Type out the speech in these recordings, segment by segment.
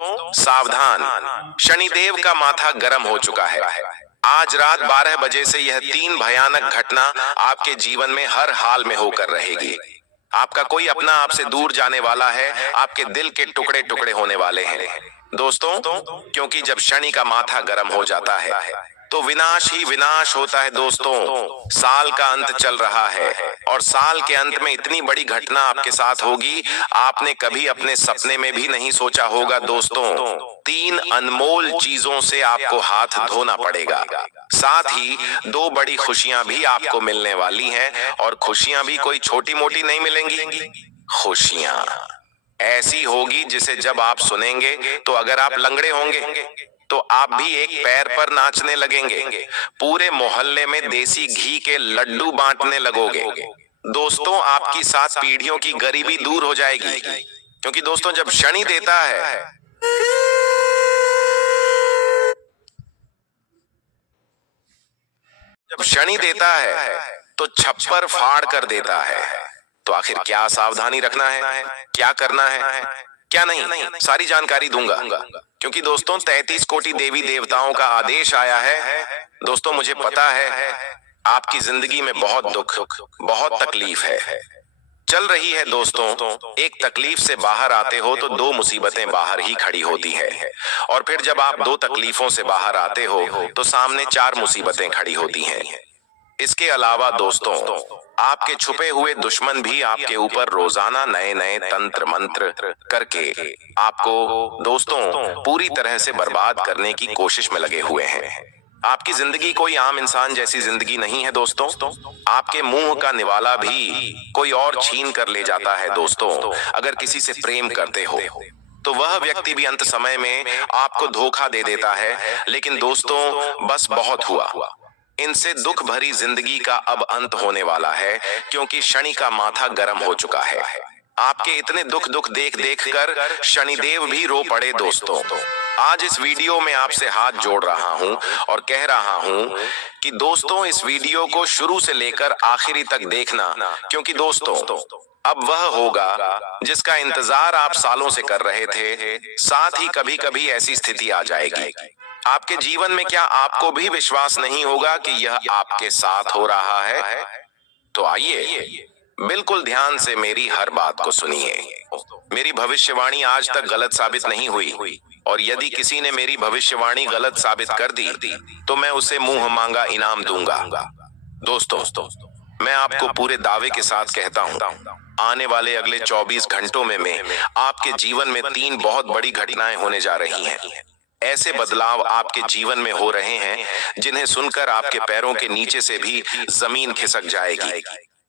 सावधान, शनिदेव का माथा गर्म हो चुका है। आज रात 12 बजे से यह 3 भयानक घटना आपके जीवन में हर हाल में होकर रहेगी। आपका कोई अपना आपसे दूर जाने वाला है, आपके दिल के टुकड़े टुकड़े होने वाले हैं दोस्तों, क्योंकि जब शनि का माथा गर्म हो जाता है तो विनाश ही विनाश होता है दोस्तों। साल का अंत चल रहा है और साल के अंत में इतनी बड़ी घटना आपके साथ होगी, आपने कभी अपने सपने में भी नहीं सोचा होगा दोस्तों। 3 अनमोल चीजों से आपको हाथ धोना पड़ेगा। साथ ही 2 बड़ी खुशियां भी आपको मिलने वाली हैं और खुशियां भी कोई छोटी मोटी नहीं मिलेंगी। खुशियां ऐसी होगी जिसे जब आप सुनेंगे तो अगर आप लंगड़े होंगे तो आप भी एक पैर पर नाचने लगेंगे, पूरे मोहल्ले में देसी घी के लड्डू बांटने लगोगे दोस्तों। आपकी 7 पीढ़ियों की गरीबी दूर हो जाएगी, क्योंकि दोस्तों जब शनि देता है तो छप्पर फाड़ कर देता है। तो आखिर क्या सावधानी रखना है, क्या करना है, क्या नहीं, सारी जानकारी दूंगा, क्योंकि दोस्तों 33 कोटि देवी देवताओं का आदेश आया है। दोस्तों मुझे पता है आपकी जिंदगी में बहुत दुख, बहुत तकलीफ है चल रही है दोस्तों। एक तकलीफ से बाहर आते हो तो 2 मुसीबतें बाहर ही खड़ी होती है, और फिर जब आप 2 तकलीफों से बाहर आते हो तो सामने 4 मुसीबतें खड़ी होती हैं। इसके अलावा दोस्तों आपके छुपे हुए दुश्मन भी आपके ऊपर रोजाना नए नए तंत्र मंत्र करके आपको दोस्तों पूरी तरह से बर्बाद करने की कोशिश में लगे हुए हैं। आपकी जिंदगी कोई आम इंसान जैसी जिंदगी नहीं है दोस्तों। आपके मुंह का निवाला भी कोई और छीन कर ले जाता है दोस्तों। अगर किसी से प्रेम करते हो तो वह व्यक्ति भी अंत समय में आपको धोखा दे देता है। लेकिन दोस्तों बस बहुत हुआ, इनसे दुख भरी जिंदगी का अब अंत होने वाला है, क्योंकि शनि का माथा गर्म हो चुका है। आपके इतने दुख दुख देख देख कर शनिदेव भी रो पड़े दोस्तों। आज इस वीडियो में आपसे हाथ जोड़ रहा हूं और कह रहा हूं कि दोस्तों इस वीडियो को शुरू से लेकर आखिरी तक देखना, क्योंकि दोस्तों अब वह होगा जिसका इंतजार आप सालों से कर रहे थे। साथ ही कभी कभी ऐसी स्थिति आ जाएगी आपके जीवन में, क्या आपको भी विश्वास नहीं होगा कि यह आपके साथ हो रहा है? तो आइए बिल्कुल ध्यान से मेरी हर बात को सुनिए। मेरी भविष्यवाणी आज तक गलत साबित नहीं हुई, और यदि किसी ने मेरी भविष्यवाणी गलत साबित कर दी तो मैं उसे मुंह मांगा इनाम दूंगा। दोस्तों मैं आपको पूरे दावे के साथ कहता हूं, आने वाले अगले 24 घंटों में आपके जीवन में 3 बहुत बड़ी घटनाएं होने जा रही हैं। ऐसे बदलाव आपके जीवन में हो रहे हैं जिन्हें सुनकर आपके पैरों के नीचे से भी जमीन खिसक जाएगी।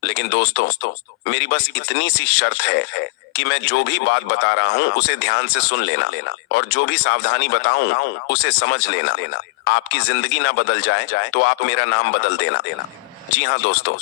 लेकिन दोस्तों मेरी बस इतनी सी शर्त है कि मैं जो भी बात बता रहा हूं उसे ध्यान से सुन लेना, और जो भी सावधानी बताऊं उसे समझ लेना। आपकी जिंदगी ना बदल जाए तो आप मेरा नाम बदल देना। जी हाँ दोस्तों,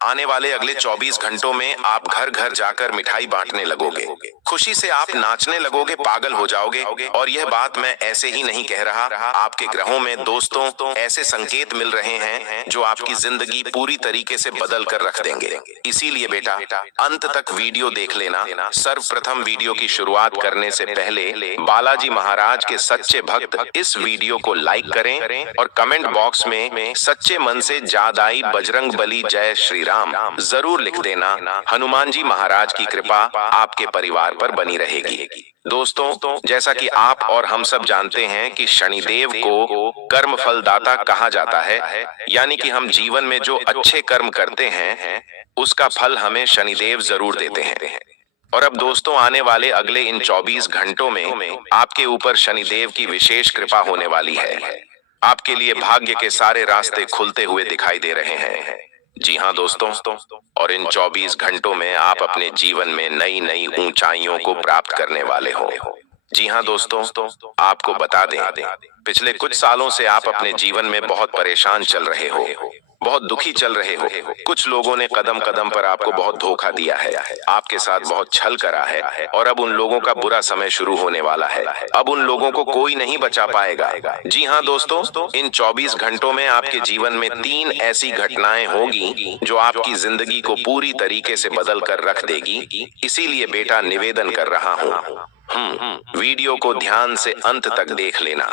आने वाले अगले 24 घंटों में आप घर घर जाकर मिठाई बांटने लगोगे, खुशी से आप नाचने लगोगे, पागल हो जाओगे। और यह बात मैं ऐसे ही नहीं कह रहा, आपके ग्रहों में दोस्तों ऐसे संकेत मिल रहे हैं जो आपकी जिंदगी पूरी तरीके से बदल कर रख देंगे। इसीलिए बेटा अंत तक वीडियो देख लेना। सर्वप्रथम वीडियो की शुरुआत करने से पहले बालाजी महाराज के सच्चे भक्त इस वीडियो को लाइक करें और कमेंट बॉक्स में सच्चे मन से जादाई बजरंग बली जय श्री राम जरूर लिख देना। हनुमान जी महाराज की कृपा आपके परिवार पर बनी रहेगी। दोस्तों जैसा कि आप और हम सब जानते हैं कि शनिदेव को कर्म फलदाता कहा जाता है, यानी कि हम जीवन में जो अच्छे कर्म करते हैं उसका फल हमें शनिदेव जरूर देते हैं। और अब दोस्तों आने वाले अगले इन 24 घंटों में आपके ऊपर शनिदेव की विशेष कृपा होने वाली है। आपके लिए भाग्य के सारे रास्ते खुलते हुए दिखाई दे रहे हैं। जी हाँ दोस्तों, और इन 24 घंटों में आप अपने जीवन में नई नई ऊंचाइयों को प्राप्त करने वाले हो। जी हाँ दोस्तों, आपको बता दें पिछले कुछ सालों से आप अपने जीवन में बहुत परेशान चल रहे हो, बहुत दुखी चल रहे हो। कुछ लोगों ने कदम कदम पर आपको बहुत धोखा दिया है, आपके साथ बहुत छल करा है, और अब उन लोगों का बुरा समय शुरू होने वाला है। अब उन लोगों को कोई नहीं बचा पाएगा। जी हाँ दोस्तों, इन 24 घंटों में आपके जीवन में 3 ऐसी घटनाएं होगी जो आपकी जिंदगी को पूरी तरीके से बदल कर रख देगी। इसीलिए बेटा निवेदन कर रहा हूँ, वीडियो को ध्यान से अंत तक देख लेना,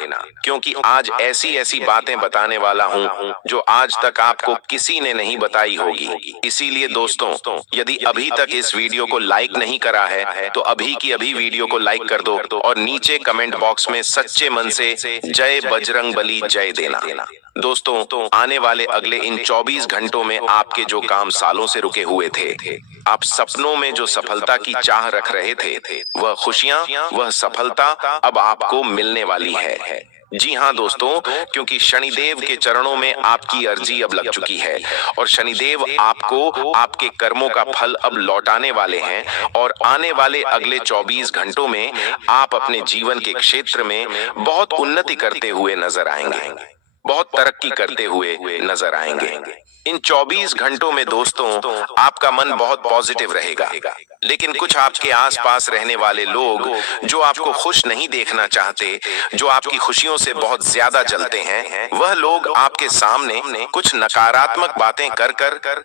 क्योंकि आज ऐसी ऐसी बातें बताने वाला हूँ जो आज तक आपको किसी ने नहीं बताई होगी। इसीलिए दोस्तों, यदि अभी तक इस वीडियो को लाइक नहीं करा है तो अभी की अभी वीडियो को लाइक कर दो और नीचे कमेंट बॉक्स में सच्चे मन से जय बजरंगबली जय देना। दोस्तों, आने वाले अगले इन 24 घंटों में आपके जो काम सालों से रुके हुए थे, आप सपनों में जो सफलता की चाह रख रहे थे, वह खुशियां, वह सफलता अब आपको मिलने वाली है। जी हाँ दोस्तों, क्योंकि शनिदेव के चरणों में आपकी अर्जी अब लग चुकी है और शनिदेव आपको आपके कर्मों का फल अब लौटाने वाले हैं और आने वाले अगले 24 घंटों में आप अपने जीवन के क्षेत्र में बहुत उन्नति करते हुए नजर आएंगे, बहुत तरक्की करते हुए नजर आएंगे। इन 24 घंटों में दोस्तों, आपका मन बहुत पॉजिटिव रहेगा, लेकिन कुछ आपके आसपास रहने वाले लोग जो आपको खुश नहीं देखना चाहते, जो आपकी खुशियों से बहुत ज्यादा जलते हैं, वह लोग आपके सामने कुछ नकारात्मक बातें कर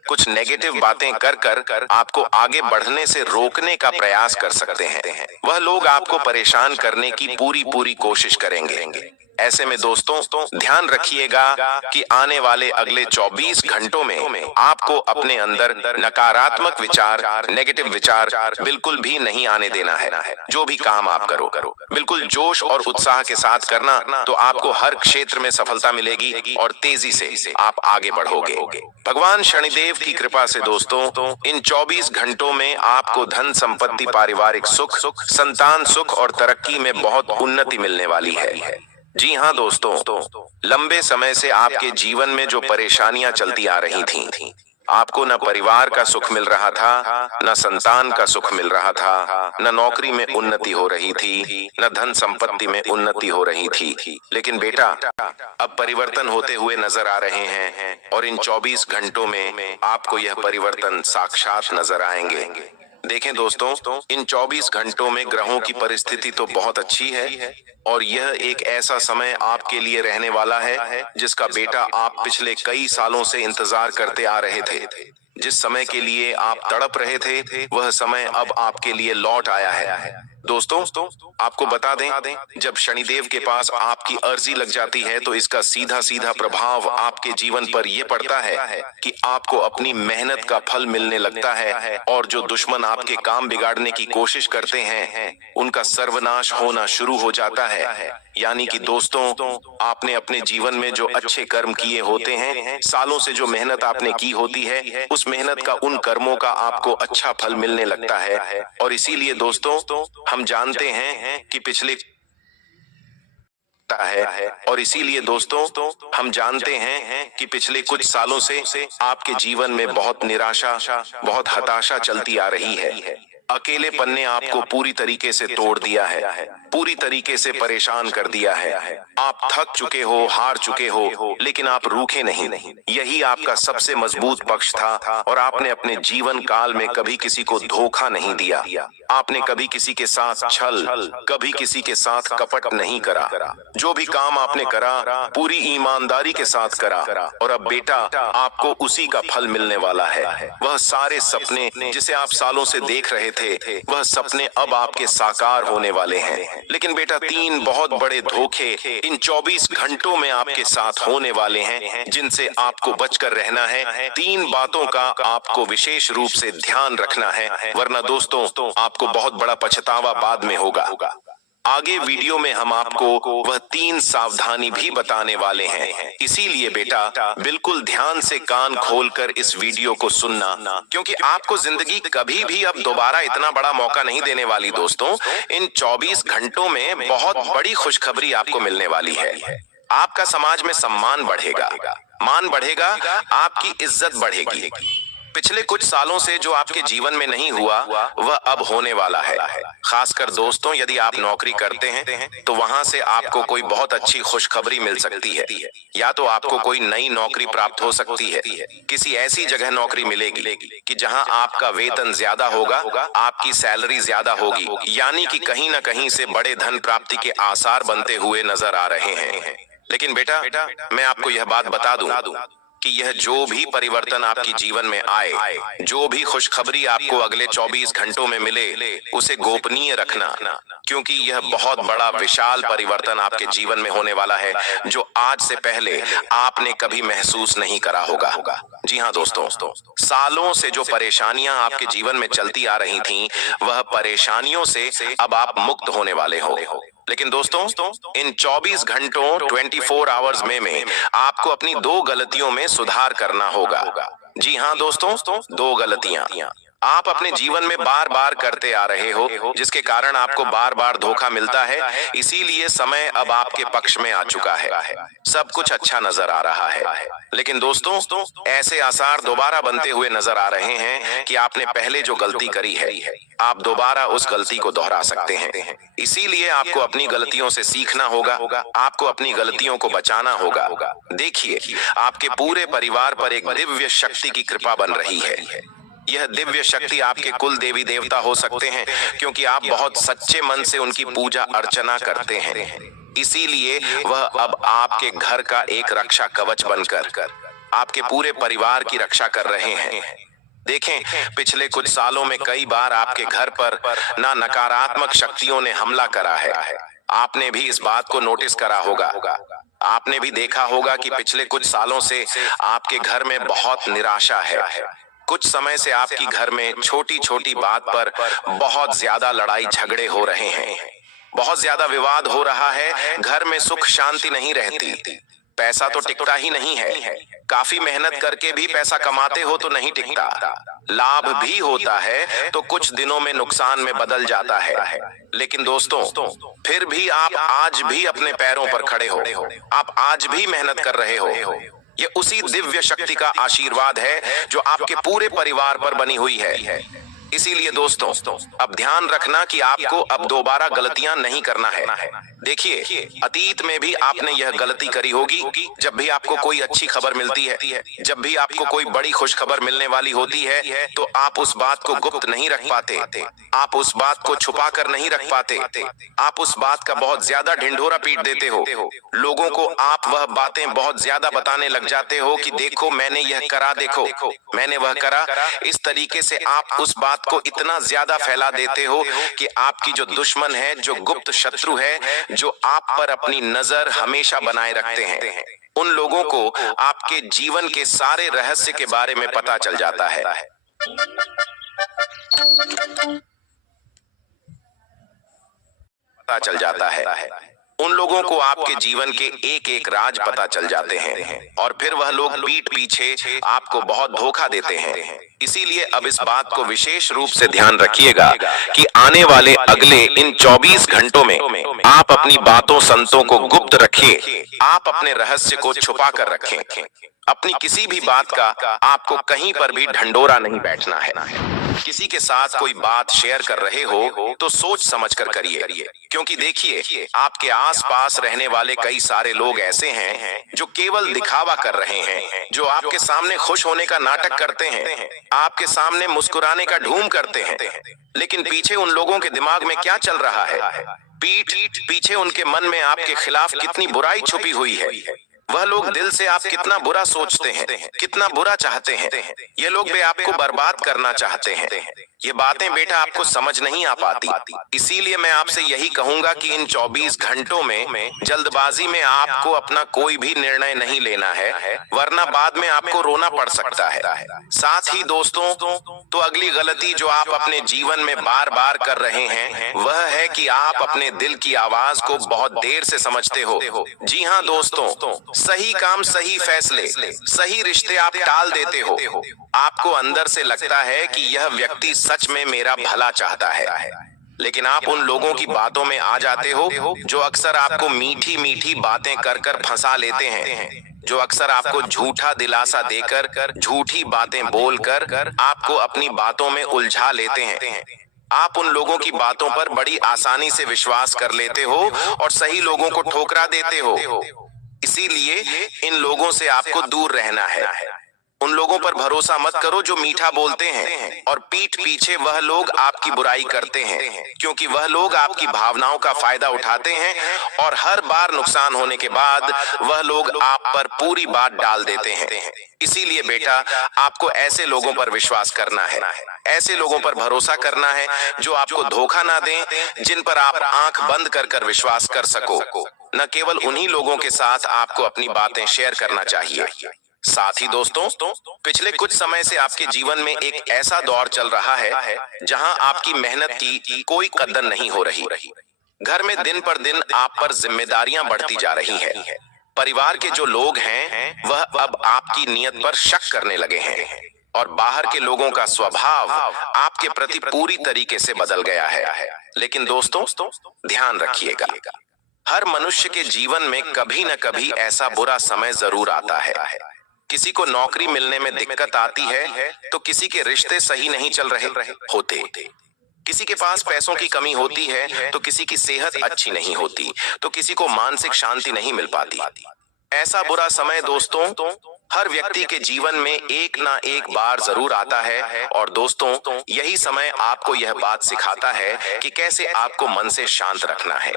कुछ नेगेटिव बातें कर आपको आगे बढ़ने से रोकने का प्रयास कर सकते हैं। वह लोग आपको परेशान करने की पूरी कोशिश करेंगे। ऐसे में दोस्तों, ध्यान रखिएगा कि आने वाले अगले 24 घंटों में आपको अपने अंदर नकारात्मक विचार, नेगेटिव विचार बिल्कुल भी नहीं आने देना है। जो भी काम आप करो बिल्कुल जोश और उत्साह के साथ करना, तो आपको हर क्षेत्र में सफलता मिलेगी और तेजी से आप आगे बढ़ोगे। भगवान शनिदेव की कृपा से दोस्तों, इन 24 घंटों में आपको धन संपत्ति, पारिवारिक सुख, संतान सुख और तरक्की में बहुत उन्नति मिलने वाली है। जी हाँ दोस्तों, लंबे समय से आपके जीवन में जो परेशानियां चलती आ रही थीं, आपको न परिवार का सुख मिल रहा था, न संतान का सुख मिल रहा था, न नौकरी में उन्नति हो रही थी, न धन संपत्ति में उन्नति हो रही थी। लेकिन बेटा, अब परिवर्तन होते हुए नजर आ रहे हैं और इन 24 घंटों में आपको यह परिवर्तन साक्षात नजर आएंगे। देखें दोस्तों, इन 24 घंटों में ग्रहों की परिस्थिति तो बहुत अच्छी है और यह एक ऐसा समय आपके लिए रहने वाला है जिसका बेटा आप पिछले कई सालों से इंतजार करते आ रहे थे। जिस समय के लिए आप तड़प रहे थे, वह समय अब आपके लिए लौट आया है। दोस्तों, आपको बता दें, जब शनिदेव के पास आपकी अर्जी लग जाती है तो इसका सीधा प्रभाव आपके जीवन पर यह पड़ता है कि आपको अपनी मेहनत का फल मिलने लगता है और जो दुश्मन आपके काम बिगाड़ने की कोशिश करते हैं, उनका सर्वनाश होना शुरू हो जाता है। यानी कि दोस्तों, आपने अपने जीवन में जो अच्छे कर्म किए होते हैं, सालों से जो मेहनत आपने की होती है, उस मेहनत का, उन कर्मों का आपको अच्छा फल मिलने लगता है। और इसीलिए दोस्तों, हम जानते हैं कि पिछले कुछ सालों से आपके जीवन में बहुत निराशा, बहुत हताशा चलती आ रही है। अकेलेपन ने आपको पूरी तरीके से तोड़ दिया है, पूरी तरीके से परेशान कर दिया है। आप थक चुके हो, हार चुके हो, लेकिन आप रूठे नहीं। यही आपका सबसे मजबूत पक्ष था और आपने अपने जीवन काल में कभी किसी को धोखा नहीं दिया। आपने कभी किसी के साथ छल, कभी किसी के साथ कपट नहीं करा। जो भी काम आपने करा, पूरी ईमानदारी के साथ करा और अब बेटा, आपको उसी का फल मिलने वाला है। वह सारे सपने जिसे आप सालों से देख रहे थे, वह सपने अब आपके साकार होने वाले हैं। लेकिन बेटा, 3 बहुत बड़े धोखे इन 24 घंटों में आपके साथ होने वाले हैं, जिनसे आपको बचकर रहना है। 3 बातों का आपको विशेष रूप से ध्यान रखना है, वरना दोस्तों, आपको बहुत बड़ा पछतावा बाद में होगा। आगे वीडियो में हम आपको वह 3 सावधानी भी बताने वाले हैं। इसीलिए बेटा, बिल्कुल ध्यान से कान खोलकर इस वीडियो को सुनना, क्योंकि आपको जिंदगी कभी भी अब दोबारा इतना बड़ा मौका नहीं देने वाली। दोस्तों, इन 24 घंटों में बहुत बड़ी खुशखबरी आपको मिलने वाली है। आपका समाज में सम्मान बढ़ेगा, मान बढ़ेगा, आपकी इज्जत बढ़ेगी। पिछले कुछ सालों से जो आपके जीवन में नहीं हुआ, वह अब होने वाला है। खासकर दोस्तों, यदि आप नौकरी करते हैं तो वहां से आपको कोई बहुत अच्छी खुशखबरी मिल सकती है। या तो आपको कोई नई नौकरी प्राप्त हो सकती है, किसी ऐसी जगह नौकरी मिलेगी कि जहां आपका वेतन ज्यादा होगा, आपकी सैलरी ज्यादा होगी। यानी कि कहीं ना कहीं से बड़े धन प्राप्ति के आसार बनते हुए नजर आ रहे हैं। लेकिन बेटा, मैं आपको यह बात बता दूं कि यह जो भी परिवर्तन आपके जीवन में आए, जो भी खुशखबरी आपको अगले 24 घंटों में मिले, उसे गोपनीय रखना, क्योंकि यह बहुत बड़ा विशाल परिवर्तन आपके जीवन में होने वाला है जो आज से पहले आपने कभी महसूस नहीं करा होगा। जी हाँ दोस्तों, सालों से जो परेशानियां आपके जीवन में चलती आ रही थीं, वह परेशानियों से अब आप मुक्त होने वाले हो। लेकिन दोस्तों, इन 24 घंटों 24 आवर्स में आपको अपनी 2 गलतियों में सुधार करना होगा। जी हाँ दोस्तों, 2 गलतियां आप अपने जीवन में बार बार करते आ रहे हो, जिसके कारण आपको बार बार धोखा मिलता है। इसीलिए समय अब आपके पक्ष में आ चुका है, सब कुछ अच्छा नजर आ रहा है। लेकिन दोस्तों, ऐसे आसार दोबारा बनते हुए नजर आ रहे हैं कि आपने पहले जो गलती करी है, आप दोबारा उस गलती को दोहरा सकते हैं। इसीलिए आपको अपनी गलतियों से सीखना होगा, आपको अपनी गलतियों को बचाना होगा। देखिए, आपके पूरे परिवार पर एक दिव्य शक्ति की कृपा बन रही है। यह दिव्य शक्ति आपके कुल देवी देवता हो सकते हैं, क्योंकि आप बहुत सच्चे मन से उनकी पूजा अर्चना करते हैं। इसीलिए वह अब आपके घर का एक रक्षा कवच बनकर आपके पूरे परिवार की रक्षा कर रहे हैं। देखें, पिछले कुछ सालों में कई बार आपके घर पर ना नकारात्मक शक्तियों ने हमला करा है। आपने भी इस बात को नोटिस करा होगा। आपने भी देखा होगा कि पिछले कुछ सालों से आपके घर में बहुत निराशा है। कुछ समय से आपकी घर में छोटी छोटी बात पर बहुत ज्यादा लड़ाई झगड़े हो रहे हैं, बहुत ज्यादा विवाद हो रहा है। घर में सुख शांति नहीं रहती, पैसा तो टिकता ही नहीं है। काफी मेहनत करके भी पैसा कमाते हो तो नहीं टिकता, लाभ भी होता है तो कुछ दिनों में नुकसान में बदल जाता है। लेकिन दोस्तों, फिर भी आप आज भी अपने पैरों पर खड़े हो, आप आज भी मेहनत कर रहे हो। ये उसी दिव्य शक्ति का आशीर्वाद है जो आपके पूरे परिवार पर बनी हुई है। इसीलिए दोस्तों, अब ध्यान रखना कि आपको अब दोबारा गलतियां नहीं करना है। देखिए, अतीत में भी आपने यह गलती करी होगी। जब भी आपको कोई अच्छी खबर मिलती है, जब भी आपको कोई बड़ी खुशखबर मिलने वाली होती है, तो आप उस बात को गुप्त नहीं रख पाते, आप उस बात को छुपा कर नहीं रख पाते, आप उस बात का बहुत ज्यादा ढिंढोरा पीट देते हो। लोगों को आप वह बातें बहुत ज्यादा बताने लग जाते हो कि देखो मैंने यह करा, देखो मैंने वह करा। इस तरीके से आप उस बात को इतना ज्यादा फैला देते हो कि आपकी जो दुश्मन है, जो गुप्त शत्रु है, जो आप पर अपनी नजर हमेशा बनाए रखते हैं, उन लोगों को आपके जीवन के सारे रहस्य के बारे में पता चल जाता है। पता चल जाता है। उन लोगों को आपके जीवन के एक एक राज पता चल जाते हैं और फिर वह लोग पीठ पीछे आपको बहुत धोखा देते हैं। इसीलिए अब इस बात को विशेष रूप से ध्यान रखिएगा कि आने वाले अगले इन 24 घंटों में आप अपनी बातों संतों को गुप्त रखिए, आप अपने रहस्य को छुपा कर रखें। अपनी किसी भी बात का आपको कहीं पर भी ढंढोरा नहीं बैठना है। किसी के साथ कोई बात शेयर कर रहे हो तो सोच समझ कर करिए, क्योंकि देखिए, आपके आसपास रहने वाले कई सारे लोग ऐसे हैं जो केवल दिखावा कर रहे हैं, जो आपके सामने खुश होने का नाटक करते हैं, आपके सामने मुस्कुराने का ढूंढ करते हैं, लेकिन पीछे उन लोगों के दिमाग में क्या चल रहा है, पीठ पीछे उनके मन में आपके खिलाफ कितनी बुराई छुपी हुई है। वह लोग दिल से आप कितना बुरा सोचते हैं, कितना बुरा चाहते हैं। ये लोग भी आपको बर्बाद करना चाहते हैं। ये बातें बेटा आपको समझ नहीं आ पाती। इसीलिए मैं आपसे यही कहूंगा कि इन 24 घंटों में जल्दबाजी में आपको अपना कोई भी निर्णय नहीं लेना है, वरना बाद में आपको रोना पड़ सकता है। साथ ही दोस्तों, तो अगली गलती जो आप अपने जीवन में बार बार कर रहे हैं, वह है कि आप अपने दिल की आवाज को बहुत देर से समझते हो। जी हाँ दोस्तों, सही काम, सही फैसले, सही रिश्ते आप टाल देते हो। आपको अंदर से लगता है कि यह व्यक्ति सच में मेरा भला चाहता है, लेकिन आप उन लोगों की बातों में आ जाते हो जो अक्सर आपको मीठी मीठी बातें कर कर फंसा लेते हैं, जो अक्सर आपको झूठा दिलासा देकर, झूठी बातें बोलकर आपको अपनी बातों में उलझा लेते हैं। आप उन लोगों की बातों पर बड़ी आसानी से विश्वास कर लेते हो और सही लोगों को ठुकरा देते हो। इसीलिए इन लोगों से आपको दूर रहना है। उन लोगों पर भरोसा मत करो जो मीठा बोलते हैं और पीठ पीछे वह लोग आपकी बुराई करते हैं, क्योंकि वह लोग आपकी भावनाओं का फायदा उठाते हैं और हर बार नुकसान होने के बाद वह लोग आप पर पूरी बात डाल देते हैं। इसीलिए बेटा, आपको ऐसे लोगों पर विश्वास करना है, ऐसे लोगों पर भरोसा करना है जो आपको धोखा ना दें, जिन पर आप आंख बंद कर कर विश्वास कर सको। न केवल उन्हीं लोगों के साथ आपको अपनी बातें शेयर करना चाहिए। साथ ही दोस्तों, पिछले कुछ समय से आपके जीवन में एक ऐसा दौर चल रहा है जहां आपकी मेहनत की कोई कदर नहीं हो रही। घर में दिन पर दिन आप पर जिम्मेदारियां बढ़ती जा रही हैं। परिवार के जो लोग हैं वह अब आपकी नीयत पर शक करने लगे हैं और बाहर के लोगों का स्वभाव आपके प्रति पूरी तरीके से बदल गया है। लेकिन दोस्तों, ध्यान रखिएगा, हर मनुष्य के जीवन में कभी न कभी ऐसा बुरा समय जरूर आता है। किसी को नौकरी मिलने में दिक्कत आती है तो किसी के रिश्ते सही नहीं चल रहे होते, किसी के पास पैसों की कमी होती है तो किसी की सेहत अच्छी नहीं होती, तो किसी को मानसिक शांति नहीं मिल पाती। ऐसा बुरा समय दोस्तों हर व्यक्ति के जीवन में एक ना एक बार जरूर आता है। और दोस्तों, यही समय आपको यह बात सिखाता है कि कैसे आपको मन से शांत रखना है,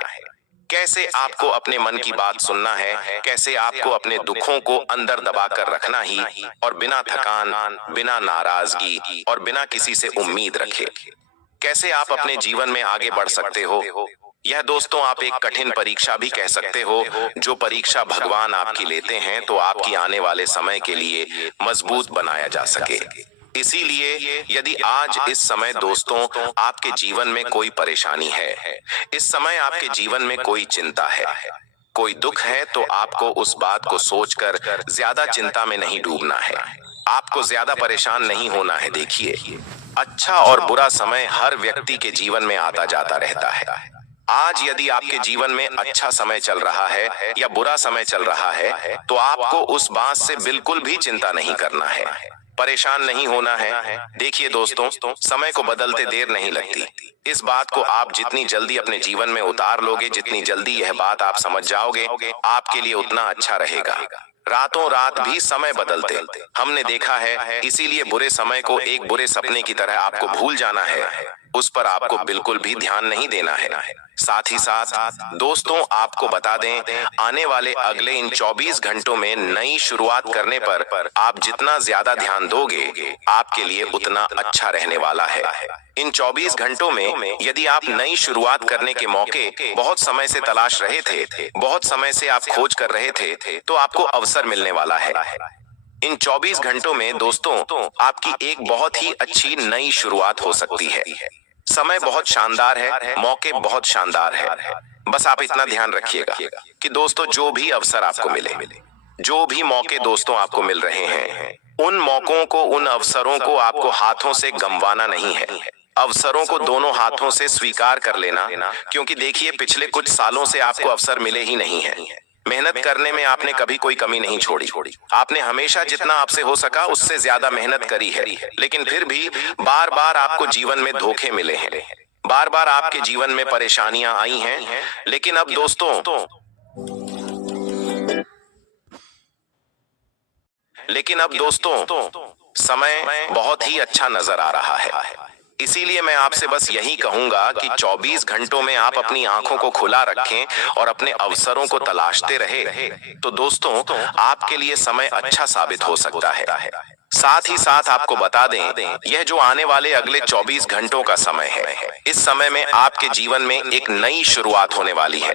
कैसे आपको अपने मन की बात सुनना है, कैसे आपको अपने दुखों को अंदर दबा कर रखना ही और बिना थकान, बिना नाराजगी और बिना किसी से उम्मीद रखे कैसे आप अपने जीवन में आगे बढ़ सकते हो। यह दोस्तों आप एक कठिन परीक्षा भी कह सकते हो, जो परीक्षा भगवान आपकी लेते हैं तो आपकी आने वाले समय के लिए मजबूत बनाया जा सके। इसीलिए यदि आज इस समय दोस्तों आपके जीवन में कोई परेशानी है, इस समय आपके जीवन में कोई चिंता है, कोई दुख है, तो आपको उस बात को सोचकर ज्यादा चिंता में नहीं डूबना है, आपको ज्यादा परेशान नहीं होना है। देखिए, अच्छा और बुरा समय हर व्यक्ति के जीवन में आता जाता रहता है। आज यदि आपके जीवन में अच्छा समय चल रहा है या बुरा समय चल रहा है तो आपको उस बात से बिल्कुल भी चिंता नहीं करना है, परेशान नहीं होना है। देखिए दोस्तों, समय को बदलते देर नहीं लगती। इस बात को आप जितनी जल्दी अपने जीवन में उतार लोगे, जितनी जल्दी यह बात आप समझ जाओगे, आपके लिए उतना अच्छा रहेगा। रातों रात भी समय बदलते हमने देखा है, इसीलिए बुरे समय को एक बुरे सपने की तरह आपको भूल जाना है, उस पर आपको बिल्कुल भी ध्यान नहीं देना है। साथ ही साथ दोस्तों आपको बता दें, आने वाले अगले इन 24 घंटों में नई शुरुआत करने पर आप जितना ज्यादा ध्यान दोगे आपके लिए उतना अच्छा रहने वाला है। इन 24 घंटों में यदि आप नई शुरुआत करने के मौके बहुत समय से तलाश रहे थे, बहुत समय से आप खोज कर रहे थे, तो आपको अवसर मिलने वाला है। इन 24 घंटों में दोस्तों आपकी एक बहुत ही अच्छी नई शुरुआत हो सकती है। समय बहुत शानदार है, मौके बहुत शानदार है। बस आप इतना ध्यान रखिएगा कि दोस्तों जो भी अवसर आपको मिले, जो भी मौके दोस्तों आपको मिल रहे हैं, उन मौकों को, उन अवसरों को आपको हाथों से गंवाना नहीं है। अवसरों को दोनों हाथों से स्वीकार कर लेना, क्योंकि देखिए पिछले कुछ सालों से आपको अवसर मिले ही नहीं है। मेहनत करने में आपने कभी कोई कमी नहीं छोड़ी, आपने हमेशा जितना आपसे हो सका उससे ज्यादा मेहनत करी है, लेकिन फिर भी बार बार आपको जीवन में धोखे मिले हैं, बार बार आपके जीवन में परेशानियां आई हैं। लेकिन अब दोस्तों समय बहुत ही अच्छा नजर आ रहा है। इसीलिए मैं आपसे बस यही कहूंगा कि 24 घंटों में आप अपनी आंखों को खुला रखें और अपने अवसरों को तलाशते रहे, तो दोस्तों आपके लिए समय अच्छा साबित हो सकता है। साथ ही साथ आपको बता दें, यह जो आने वाले अगले 24 घंटों का समय है, इस समय में आपके जीवन में एक नई शुरुआत होने वाली है।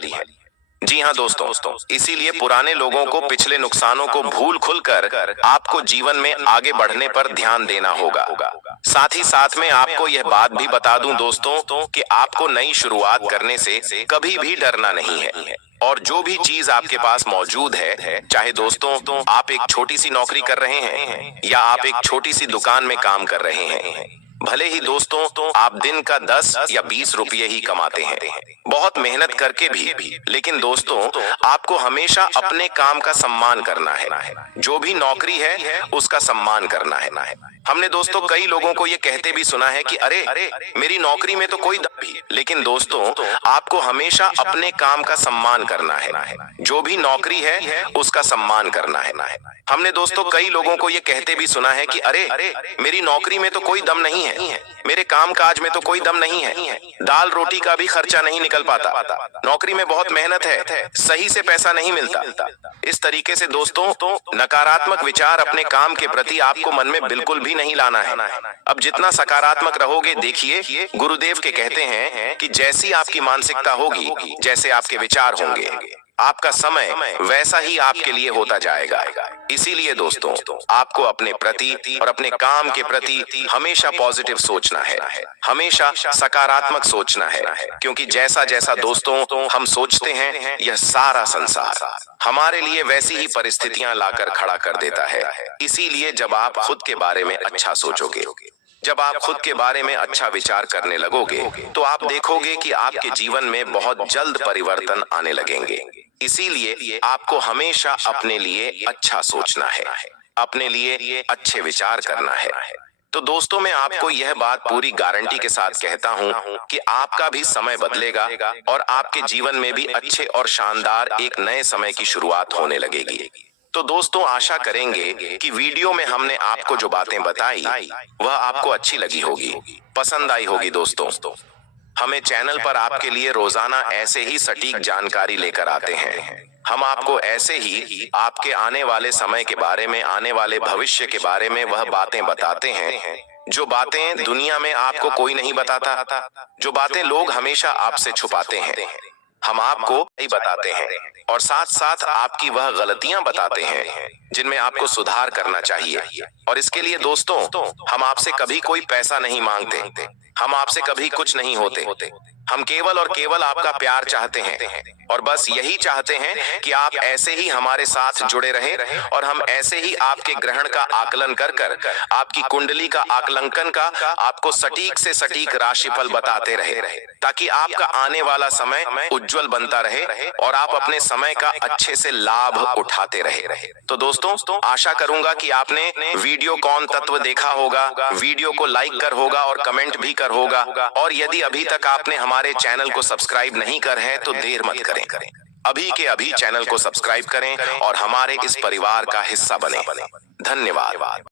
जी हाँ दोस्तों, इसीलिए पुराने लोगों को, पिछले नुकसानों को भूल खुलकर आपको जीवन में आगे बढ़ने पर ध्यान देना होगा। साथ ही साथ में आपको यह बात भी बता दूं दोस्तों कि आपको नई शुरुआत करने से कभी भी डरना नहीं है। और जो भी चीज आपके पास मौजूद है, चाहे दोस्तों आप एक छोटी सी नौकरी कर रहे हैं या आप एक छोटी सी दुकान में काम कर रहे हैं, भले ही दोस्तों आप दिन का 10 या 20 रुपये ही कमाते हैं, बहुत मेहनत करके भी, लेकिन दोस्तों आपको हमेशा अपने काम का सम्मान करना है। जो भी नौकरी है उसका सम्मान करना है। हमने दोस्तों कई लोगों को ये कहते भी सुना है कि अरे मेरी नौकरी में तो कोई दम भी, लेकिन दोस्तों आपको हमेशा अपने काम का सम्मान करना है। जो भी नौकरी है उसका सम्मान करना है। हमने दोस्तों कई लोगों को ये कहते भी सुना है कि अरे मेरी नौकरी में तो कोई दम नहीं है, मेरे काम काज में तो कोई दम नहीं है, दाल रोटी का भी खर्चा नहीं निकल पाता, नौकरी में बहुत मेहनत है, सही से पैसा नहीं मिलता। इस तरीके से दोस्तों नकारात्मक विचार अपने काम के प्रति आपको मन में बिल्कुल भी नहीं लाना है। अब जितना सकारात्मक रहोगे, देखिए गुरुदेव के कहते हैं कि जैसी आपकी मानसिकता होगी, जैसे आपके विचार होंगे, आपका समय वैसा ही आपके लिए होता जाएगा। इसीलिए दोस्तों आपको अपने प्रति और अपने काम के प्रति हमेशा पॉजिटिव सोचना है, हमेशा सकारात्मक सोचना है, क्योंकि जैसा जैसा दोस्तों हम सोचते हैं यह सारा संसार हमारे लिए वैसी ही परिस्थितियां लाकर खड़ा कर देता है। इसीलिए जब आप खुद के बारे में अच्छा सोचोगे, जब आप खुद के बारे में अच्छा विचार करने लगोगे, तो आप देखोगे कि आपके जीवन में बहुत जल्द परिवर्तन आने लगेंगे। इसीलिए आपको हमेशा अपने लिए अच्छा सोचना है, अपने लिए अच्छे विचार करना है। तो दोस्तों मैं आपको यह बात पूरी गारंटी के साथ कहता हूं कि आपका भी समय बदलेगा और आपके जीवन में भी अच्छे और शानदार एक नए समय की शुरुआत होने लगेगी। तो दोस्तों आशा करेंगे कि वीडियो में हमने आपको जो बातें बताई वह आपको अच्छी लगी होगी, पसंद आई होगी। दोस्तों हमें चैनल पर आपके लिए रोजाना ऐसे ही सटीक जानकारी लेकर आते हैं। हम आपको ऐसे ही आपके आने वाले समय के बारे में, आने वाले भविष्य के बारे में वह बातें बताते हैं जो बातें दुनिया में आपको कोई नहीं बताता, जो बातें लोग हमेशा आपसे छुपाते हैं, हम आपको नहीं बताते हैं। और साथ साथ आपकी वह गलतियां बताते हैं जिनमें आपको सुधार करना चाहिए। और इसके लिए दोस्तों हम आपसे कभी कोई पैसा नहीं मांगते, हम आपसे कभी कुछ नहीं होते, हम केवल और केवल आपका प्यार चाहते हैं और बस यही चाहते हैं कि आप ऐसे ही हमारे साथ जुड़े रहें और हम ऐसे ही आपके ग्रहण का आकलन कर आपकी कुंडली का आकलंकन का आपको सटीक से सटीक राशिफल बताते रहे, ताकि आपका आने वाला समय उज्जवल बनता रहे और आप अपने समय का अच्छे से लाभ उठाते रहे। तो दोस्तों आशा करूंगा कि आपने वीडियो कौन तत्व देखा होगा, वीडियो को लाइक कर होगा और कमेंट भी कर होगा। और यदि अभी तक आपने हमारे चैनल को सब्सक्राइब नहीं कर है तो देर मत करें, अभी के अभी चैनल को सब्सक्राइब करें और हमारे इस परिवार का हिस्सा बने। धन्यवाद।